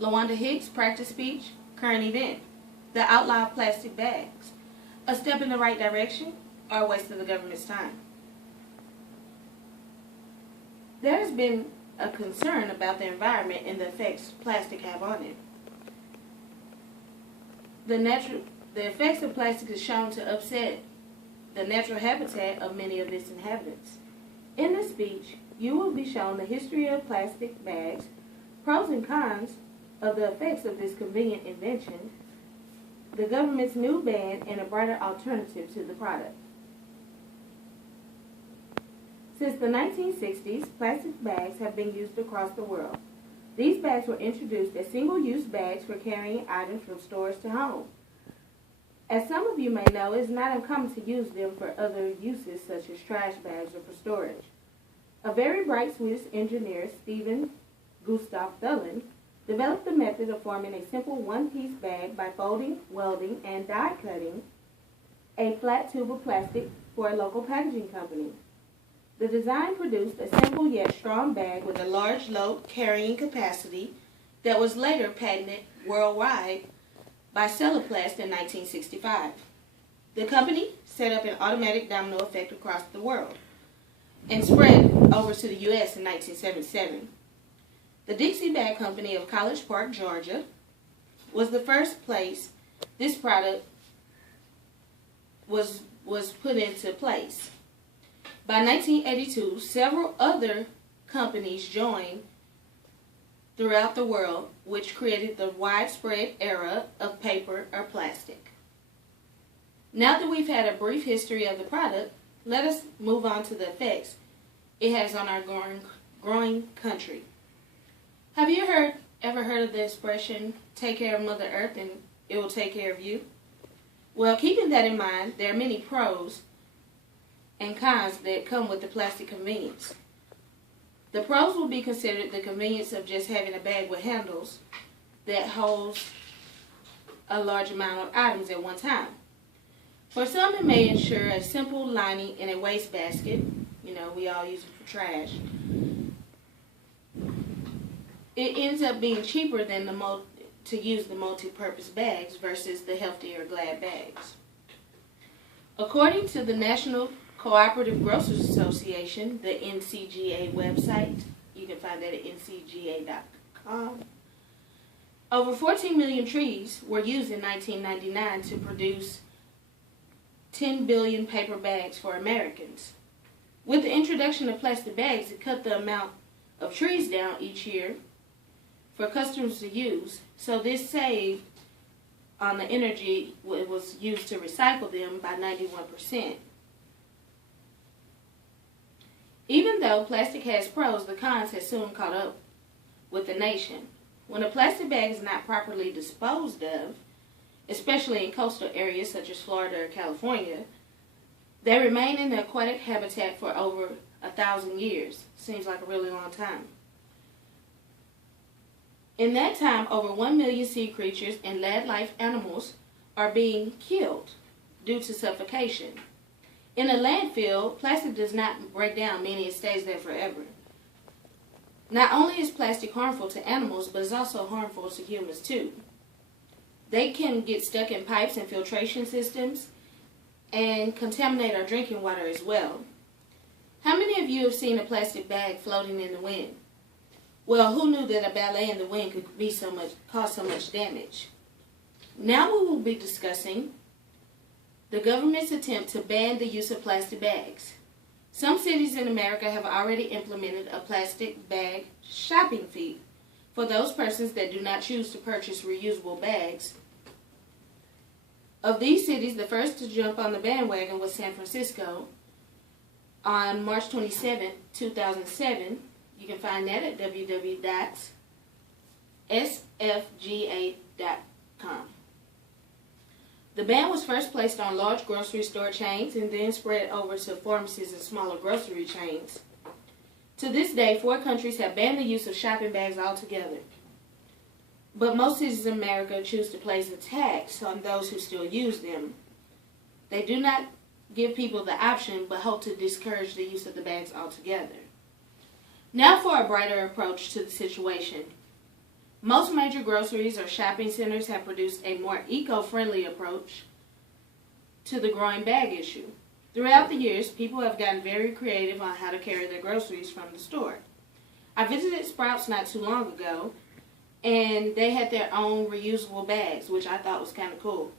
LaWanda Hicks practice speech, current event. The outlaw of plastic bags. A step in the right direction or a waste of the government's time? There has been a concern about the environment and the effects plastic have on it. The effects of plastic is shown to upset the natural habitat of many of its inhabitants. In this speech, you will be shown the history of plastic bags, pros and cons of the effects of this convenient invention, the government's new ban, and a brighter alternative to the product. Since the 1960s, plastic bags have been used across the world. These bags were introduced as single-use bags for carrying items from stores to home. As some of you may know, it is not uncommon to use them for other uses such as trash bags or for storage. A very bright Swedish engineer, Stephen Gustav Thulin, developed the method of forming a simple one-piece bag by folding, welding, and die-cutting a flat tube of plastic for a local packaging company. The design produced a simple yet strong bag with a large load carrying capacity that was later patented worldwide by Celoplast in 1965. The company set up an automatic domino effect across the world and spread over to the U.S. in 1977. The Dixie Bag Company of College Park, Georgia, was the first place this product was put into place. By 1982, several other companies joined throughout the world, which created the widespread era of paper or plastic. Now that we've had a brief history of the product, let us move on to the effects it has on our growing country. Have you ever heard of the expression, take care of Mother Earth and it will take care of you? Well, keeping that in mind, there are many pros and cons that come with the plastic convenience. The pros will be considered the convenience of just having a bag with handles that holds a large amount of items at one time. For some, it may ensure a simple lining in a wastebasket. You know, we all use it for trash. It ends up being cheaper than to use the multi-purpose bags versus the healthier Glad bags. According to the National Cooperative Grocers Association, the NCGA website, you can find that at ncga.com, over 14 million trees were used in 1999 to produce 10 billion paper bags for Americans. With the introduction of plastic bags, it cut the amount of trees down each year for customers to use, so this saved on the energy it was used to recycle them by 91%. Even though plastic has pros, the cons have soon caught up with the nation. When a plastic bag is not properly disposed of, especially in coastal areas such as Florida or California, they remain in the aquatic habitat for over 1,000 years. Seems like a really long time. In that time, over 1 million sea creatures and land-life animals are being killed due to suffocation. In a landfill, plastic does not break down, meaning it stays there forever. Not only is plastic harmful to animals, but it's also harmful to humans too. They can get stuck in pipes and filtration systems and contaminate our drinking water as well. How many of you have seen a plastic bag floating in the wind? Well, who knew that a ballet in the wind could cause so much damage? Now we will be discussing the government's attempt to ban the use of plastic bags. Some cities in America have already implemented a plastic bag shopping fee for those persons that do not choose to purchase reusable bags. Of these cities, the first to jump on the bandwagon was San Francisco. On March 27, 2007, you can find that at www.sfga.com. The ban was first placed on large grocery store chains and then spread over to pharmacies and smaller grocery chains. To this day, 4 countries have banned the use of shopping bags altogether. But most cities in America choose to place a tax on those who still use them. They do not give people the option, but hope to discourage the use of the bags altogether. Now for a brighter approach to the situation. Most major groceries or shopping centers have produced a more eco-friendly approach to the growing bag issue. Throughout the years, people have gotten very creative on how to carry their groceries from the store. I visited Sprouts not too long ago, and they had their own reusable bags, which I thought was kind of cool.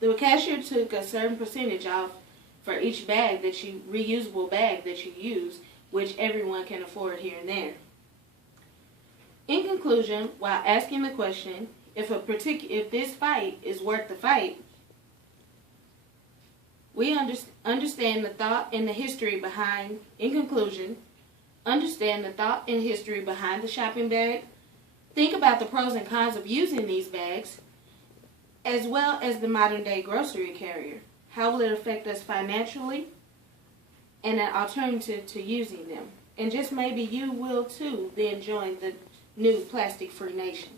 The cashier took a certain percentage off for each reusable bag that you use, which everyone can afford here and there. In conclusion, while asking the question, if this fight is worth the fight, we understand the thought and the history behind. In conclusion, understand the thought and history behind the shopping bag. Think about the pros and cons of using these bags, as well as the modern day grocery carrier. How will it affect us financially? And an alternative to using them. And just maybe you will too then join the new plastic-free nation.